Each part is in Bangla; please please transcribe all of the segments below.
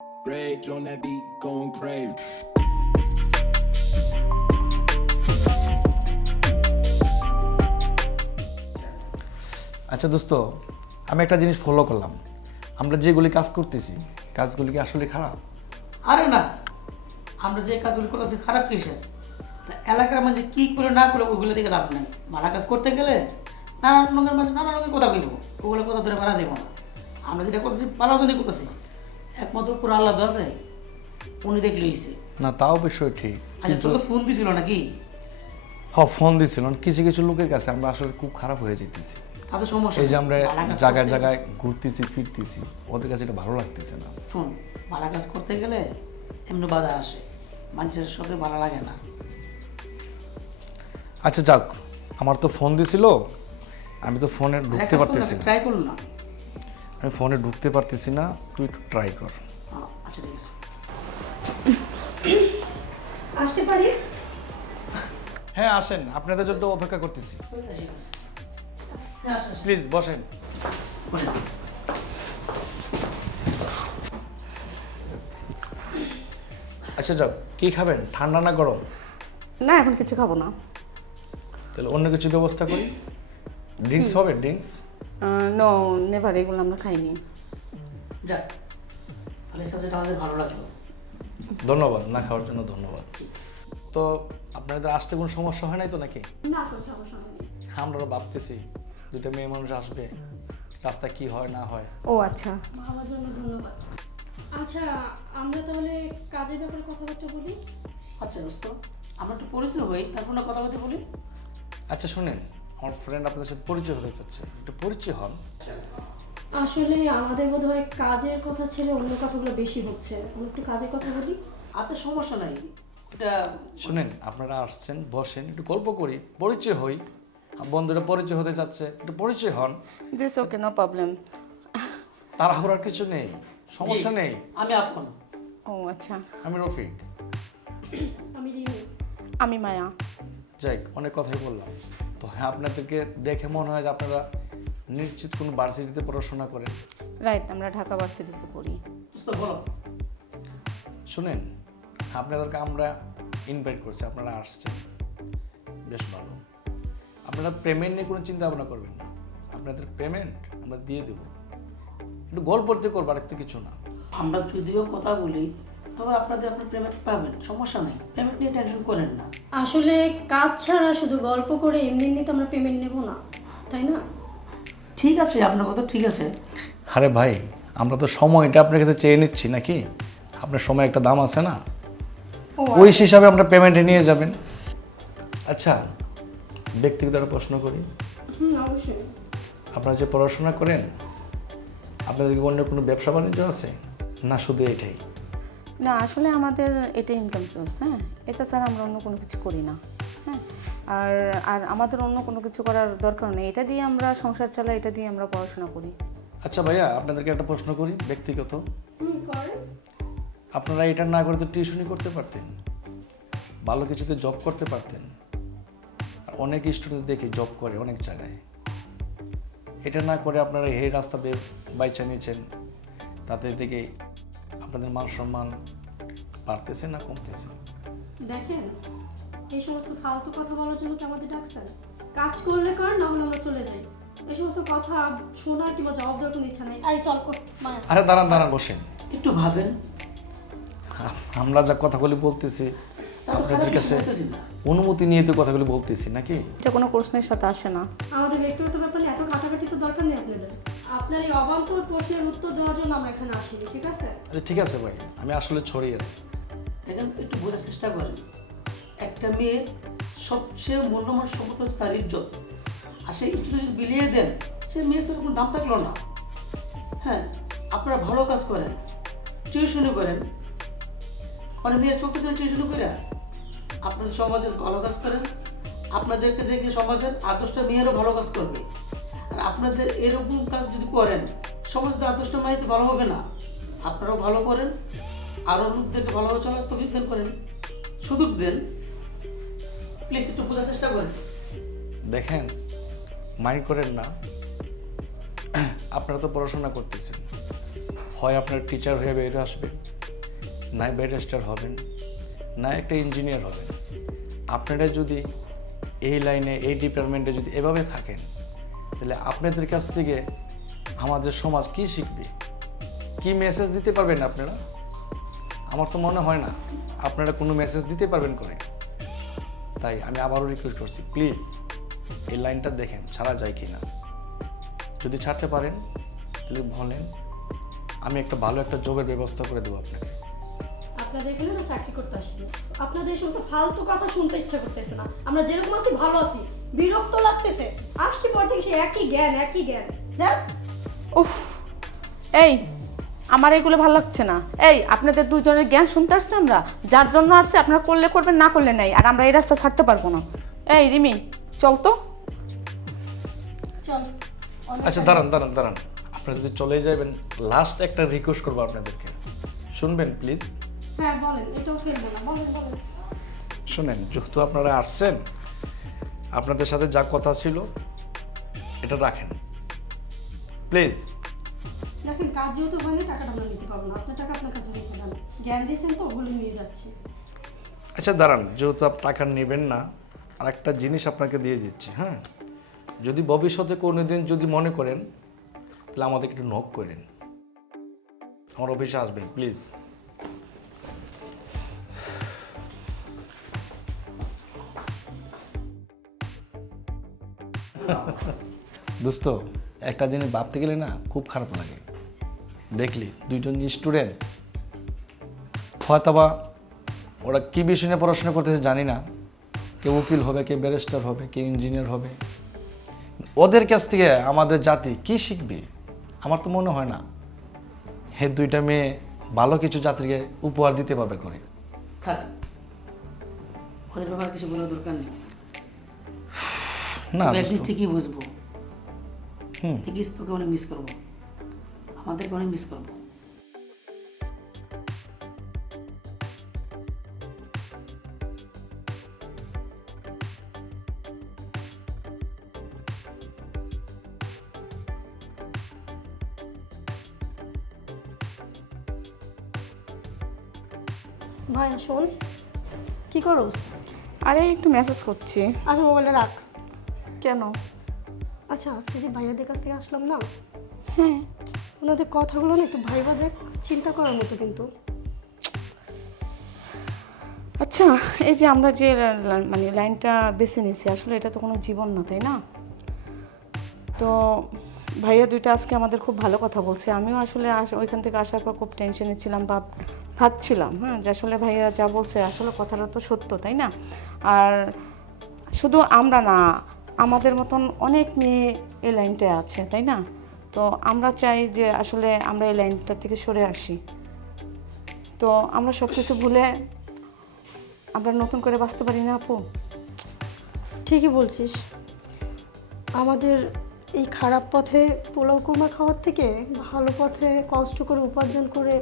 Rage on that beat, going crazy. আচ্ছা দোস্ত, আমি একটা জিনিস ফলো করলাম। আমরা যেগুলি কাজ করতেছি, কাজগুলি কি আসলে খারাপ? আরে না, আমরা যে কাজগুলো করতেছি খারাপ কিসের? এলাকার মাঝে কি করে না করে ওইগুলো থেকে লাভ নাই। ভালো কাজ করতে গেলে নানান রঙের মাঝে নানান রঙের কথা কইব, ওগুলো কথা ধরে মারা যাবো না। আমরা যেটা করতেছি ভালো জন্য করতেছি, একমাত্র পুরো আল্লাহ আছে, উনি দেখলে হয়েছে। না, তাও অবশ্যই ঠিক। আচ্ছা, তোকে ফোন দিছিল নাকি? ফোন দিচ্ছিল কিছু কিছু লোকের কাছে আমরা আসলে খুব খারাপ হয়ে যেতেছি। তাদের সমস্যা এই যে আমরা ভালো কাজ জায়গায় করতে- জায়গায় ঘুরতেছি ফিরতেছি, ওদের কাছে এটা ভালো লাগতেছে না। শোন, ভালো কাজ করতে গেলে এমনি বাধা আসে, মানুষের সাথে ভালো লাগে না। আচ্ছা যাক, আমার তো ফোন দিছিল, আমি তো ফোনে ঢুকতে পারতেছি না। ট্রাই করুন না। আমি ফোনে ঢুকতে পারতেছি না, তুই একটু ট্রাই কর। আচ্ছা ঠিক আছে। আসতে পারি? হ্যাঁ আসেন, আপনাদের জন্য অপেক্ষা করতেছি। হ্যাঁ, আসো, আসো। প্লিজ বসেন। বসে। আচ্ছা যাক, কি খাবেন, ঠান্ডা না গরম? না, এখন কিছু খাবো না। তাহলে অন্য কিছু ব্যবস্থা করি। ড্রিঙ্কস হবে? ড্রিঙ্কস? নো, নেভার, এগুলো আমরা খাইনি। যাক, তাহলে এই সাবজেক্ট আমাদের ভালো লাগলো। ধন্যবাদ, না খাওয়ার জন্য ধন্যবাদ। তো আপনাদের আসতে কোনো সমস্যা হয় নাই তো নাকি? না, কোনো সমস্যা হয়নি। আমরা ভাবতেছি দুটো মেয়ে মানুষ আসবে, রাস্তা কি হয় না হয়। ও আচ্ছা, আমার জন্য ধন্যবাদ। আচ্ছা, আমরা তাহলে কাজের ব্যাপারে কথাবার্তা বলি। আচ্ছা দোস্ত, আমরা একটু পরিচয় হই, তারপর না কথা বলতে বলি। আচ্ছা শুনেন, আমার ফ্রেন্ড আপনাদের সাথে পরিচয় হতে চাচ্ছে, একটু পরিচয় হন। আসলে আমাদের বোধহয় কাজের কথা ছেড়ে অন্য কথাগুলো বেশি হচ্ছে। আমরা একটু কাজের কথা বলি। আচ্ছা, সমস্যা নাই, ওটা শুনেন, আপনারা আসছেন, বসেন, একটু গল্প করি, পরিচয় হই। বন্ধুরা পরিচয় হতে চাচ্ছে, একটু পরিচয় হন। This okay, no problem. তাড়াহুড়ার কিছু নেই, সমস্যা নেই। আমি আপন। ও আচ্ছা, আমি রফিক। আমি রিমি। আমি মায়া। যাই, অনেক কথাই বললাম। তো হ্যাঁ, আপনাদেরকে দেখে মনে হয় যে আপনারা নিশ্চিত কোনো ভার্সিটিতে পড়াশোনা করেন। রাইট, আমরা ঢাকা ভার্সিটিতে পড়ি। দোস্ত বলো। শুনেন, আপনাদেরকে আমরা ইনভাইট করছি, আপনারা আসছেন, বেশ ভালো। আপনারা পেমেন্ট নিয়ে কোনো চিন্তা ভাবনা করবেন না, আপনাদের পেমেন্ট আমরা দিয়ে দেবো। একটু গল্পতে করবো, আর একটু কিছু না। আমরা যদিও কথা বলি, তবে আপনার পেমেন্ট পাবেন, সমস্যা নেই, পেমেন্ট নিয়ে টেনশন করেন না। আসলে কাজ ছাড়া শুধু গল্প করে এমনি এমনি তো আমরা পেমেন্ট নেব না, তাই না? ঠিক আছে, আপনার কথা ঠিক আছে। আরে ভাই, আমরা তো সময়টা আপনার কাছে চেয়ে নিচ্ছি নাকি? আপনার সময় একটা দাম আছে না, ওই হিসাবে আমরা পেমেন্টে নিয়ে যাবেন। আচ্ছা, ব্যক্তিগত একটা প্রশ্ন করি। অবশ্যই। আপনারা যে পড়াশোনা করেন, আপনাদের কি অন্য কোনো ব্যবসা বাণিজ্য আছে, না শুধু এটাই? না, আসলে আমাদের এটা ইনকাম সোর্স। হ্যাঁ, এটা ছাড়া আমরা অন্য কোনো কিছু করি না। হ্যাঁ, আর আর আমাদের অন্য কোনো কিছু করার দরকার নেই। এটা দিয়ে আমরা সংসার চালাই, এটা দিয়ে আমরা পড়াশোনা করি। আচ্ছা ভাইয়া, আপনাদেরকে একটা প্রশ্ন করি ব্যক্তিগত। করেন। আপনারা এটা না করে তো টিউশনি করতে পারতেন, ভালো কিছুতে জব করতে পারতেন। আর অনেক স্টুডেন্ট দেখি জব করে অনেক জায়গায়। এটা না করে আপনারা এই রাস্তা বাইচা নিয়েছেন, তাতে দেখে আপনাদের মান সম্মান বাড়তেছে না কমতেছে? দেখেন, এই সমস্ত ফালতু কথা বলার জন্য কি আমাদের ডাকছেন? কাজ করলে কর, না হলে আমরা চলে যাই। এই সমস্ত কথা শোনার কিংবা জবাব দেওয়ার কোনো ইচ্ছা নেই। আরে চল কর, মায়া। আরে দাঁড়ান দাঁড়ান, বসেন। একটু ভাবেন, আমরা যা কথাগুলি বলতেছি তা তো খারাপ আপনাদের কিছু কাছে বলতেছি না। অনুমতি নিয়ে তো কথাগুলি বলতেছি নাকি? এটা কোনো প্রশ্নের সাথে আসে না। আমাদের ব্যক্তিগত ব্যাপারে এত ঘাটাঘাটি তো দরকার নেই আপনাদের। আপনার এই অবান্তর প্রশ্নের উত্তর দেওয়ার জন্য আমরা এখানে আসিনি, ঠিক আছে? আচ্ছা ঠিক আছে ভাই, আমি আসলে ছড়িয়ে আছি। দেখেন, একটু বোঝার চেষ্টা করেন। একটা মেয়ের সবচেয়ে মূল্যবান সম্পদ হচ্ছে তার ইজ্জত। আর সেই ইজ্জত যদি বিলিয়ে দেন, সে মেয়ের তো কোনো দাম থাকলো না। হ্যাঁ, আপনারা ভালো কাজ করেন, টিউশনি করেন, মানে মেয়ের চলতেছে টিউশনি করে আপনাদের সমাজের ভালো কাজ করেন। আপনাদেরকে দেখে সমাজের 8-10টা মেয়েরও ভালো কাজ করবে। আর আপনাদের এরকম কাজ যদি করেন, সমাজের 8-10টা মেয়েতে ভালো হবে না। আপনারাও ভালো করেন, আরও লোকদেরকে ভালোভাবে চলার তৌফিক দান করেন, সুযোগ দেন। প্লিজ একটু বোঝার চেষ্টা করেন। দেখেন, মাইন্ড করেন না, আপনারা তো পড়াশোনা করতেছেন, হয় আপনার টিচার হয়ে বেরিয়ে আসবেন, না ব্যারিস্টার হবেন, না একটা ইঞ্জিনিয়ার হবেন। আপনারা যদি এই লাইনে এই ডিপার্টমেন্টে যদি এভাবে থাকেন, তাহলে আপনাদের কাছ থেকে আমাদের সমাজ কি শিখবে, কি মেসেজ দিতে পারবেন আপনারা? আমার তো মনে হয় না আপনারা কোনো মেসেজ দিতে পারবেন করে। তাই আমি আবারও রিকোয়েস্ট করছি, প্লিজ এই লাইনটা দেখেন ছাড়া যায় কি না। যদি ছাড়তে পারেন তাহলে বলেন, আমি একটা ভালো একটা জবের ব্যবস্থা করে দেবো আপনাকে। আপনাদের এখানে না চাকরি করতে আসিনি, আপনাদের এই সমস্ত ফালতু কথা শুনতে ইচ্ছা করতেছে না। আমরা যেরকম আছি ভালো আছি, বিরক্ত লাগতেছে। আসছি পর থেকে সে একই জ্ঞান যান। উফ, এই আমার এগুলো ভালো লাগছে না। এই আপনাদের দুজনের জ্ঞান শুনতে আসছে আমরা, যার জন্য আসছে আপনারা করলে করবেন, না করলে নাই। আর আমরা এই রাস্তা ছাড়তে পারবো না। এই রিমি চল তো। চল। আচ্ছা দাঁড়ান দাঁড়ান দাঁড়ান, আপনারা যদি চলে যাবেন, লাস্ট একটা রিকোয়েস্ট করবো আপনাদেরকে, শুনবেন প্লিজ? হ্যাঁ বলেন, এটাও ফেলবো না, বলেন বলেন। শুনেন, যেহেতু আপনারা আসছেন, আপনাদের সাথে যা কথা ছিল এটা রাখেন প্লিজ। দেখেন কাজ যেহেতু হয়নি, টাকাটা আমরা নিতে পারবো না। আপনার টাকা আপনার কাছে রেখে দেন। জ্ঞান দিয়েছেন তো, ওগুলো নিয়ে যাচ্ছি। আচ্ছা দাঁড়ান, যেহেতু টাকা নেবেন না, আর একটা জিনিস আপনাকে দিয়ে দিচ্ছি। হ্যাঁ, যদি ভবিষ্যতে কোনো দিন যদি মনে করেন, তাহলে আমাদেরকে একটু নক করেন, আমার অফিসে আসবেন প্লিজ। দোস্ত, একটা জিনিস ভাবতে গেলে না খুব খারাপ লাগে। দেখলি দুইজন স্টুডেন্ট, হয়তোবা ওরা কী বিষয় নিয়ে পড়াশোনা করতেছে জানি না, কেউ উকিল হবে, কেউ ব্যারিস্টার হবে, কেউ ইঞ্জিনিয়ার হবে। ওদের কাছ থেকে আমাদের জাতি কি শিখবে? আমার তো মনে হয় না হে দুইটা মেয়ে ভালো কিছু জাতিকে উপহার দিতে পারবে করে। থাক, ওদের ব্যাপারে কিছু বলার দরকার নেই। না একদিন ঠিকই বুঝবো, দেখিস তোকে অনেক মিস করবো, আমাদেরকে অনেক মিস করবো। ভাই শোন, কি করোস? আরে একটু মেসেজ করছি। আচ্ছা মোবাইলটা রাখ। কেন? আচ্ছা আজকে যে ভাইয়াদের কাছ থেকে আসলাম না, হ্যাঁ, ওনাদের কথাগুলো না একটু ভাইবা দেখ, চিন্তা করার মতো কিন্তু। আচ্ছা এই যে আমরা যে মানে লাইনটা বেছে নিয়েছি, আসলে এটা তো কোনো জীবন না, তাই না? তো ভাইয়া দুইটা আজকে আমাদের খুব ভালো কথা বলছে। আমিও আসলে ওইখান থেকে আসার পর খুব টেনশনে ছিলাম, ভাবছিলাম হ্যাঁ যে আসলে ভাইয়া যা বলছে আসলে কথাটা তো সত্য, তাই না? আর শুধু আমরা না, আমাদের মতন অনেক মেয়ে এই লাইনটায় আছে, তাই না? তো আমরা চাই যে আসলে আমরা এই লাইনটা থেকে সরে আসি। তো আমরা সব কিছু ভুলে আমরা নতুন করে বাঁচতে পারি না আপু? ঠিকই বলছিস, আমাদের এই খারাপ পথে পোলাও কুরমা খাওয়ার থেকে ভালো পথে কষ্ট করে উপার্জন করে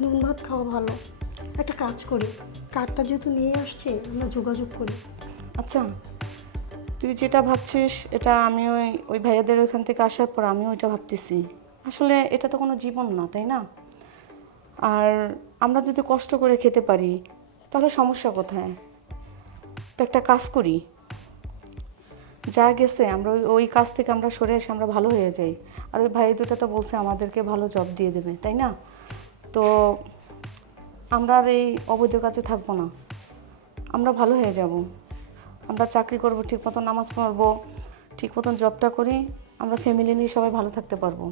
নুন ভাত খাওয়া ভালো। একটা কাজ করি, কার্ডটা যেহেতু নিয়ে আসছি, আমরা যোগাযোগ করি। আচ্ছা তুই যেটা ভাবছিস এটা আমি ওই ভাইয়াদের ওইখান থেকে আসার পর আমি ওইটা ভাবতেছি। আসলে এটা তো কোনো জীবন না, তাই না? আর আমরা যদি কষ্ট করে খেতে পারি তাহলে সমস্যা কোথায়? তো একটা কাজ করি, যা গেছে আমরা ওই কাজ থেকে আমরা সরে এসে আমরা ভালো হয়ে যাই। আর ওই ভাই দুটো তো বলছে আমাদেরকে ভালো জব দিয়ে দেবে, তাই না? তো আমরা আর এই অবৈধ কাজে থাকবো না, আমরা ভালো হয়ে যাব। আমরা চাকরি করব, ঠিক মতন নামাজ পড়বো, ঠিক মতন জবটা করি, আমরা ফ্যামিলি নিয়ে সবাই ভালো থাকতে পারবো।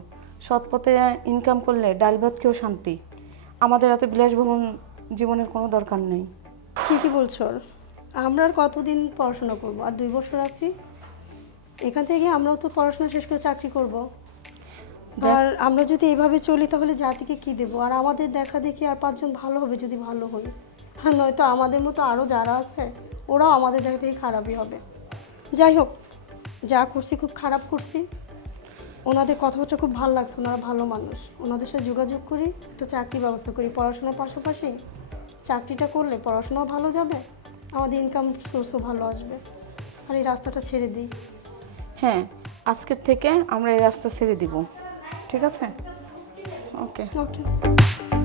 সৎ পথে ইনকাম করলে ডাল ভাত খেয়েও শান্তি। আমাদের এত বিলাসবহুল জীবনের কোনো দরকার নেই। ঠিকই বলছো, আমরা আর কতদিন পড়াশোনা করব? আর 2 বছর আছি, এখান থেকে আমরাও তো পড়াশোনা শেষ করে চাকরি করব। আর আমরা যদি এইভাবে চলি তাহলে জাতিকে কি দেবো? আর আমাদের দেখা দেখি আর 5 জন ভালো হবে যদি ভালো হই, আর নয়তো আমাদের মতো আরও যারা আছে ওরাও আমাদের দেখা দেখি খারাপই হবে। যাই হোক, যা করছি খুব খারাপ করছি। ওনাদের কথাবার্তা খুব ভালো লাগছে, ওনারা ভালো মানুষ। ওনাদের সাথে যোগাযোগ করি, একটা চাকরির ব্যবস্থা করি। পড়াশোনার পাশাপাশি চাকরিটা করলে পড়াশোনাও ভালো যাবে, আমাদের ইনকাম সোর্সও ভালো আসবে। আর এই রাস্তাটা ছেড়ে দিই। হ্যাঁ, আজকের থেকে আমরা এই রাস্তা ছেড়ে দিব, ঠিক আছে? ওকে ওকে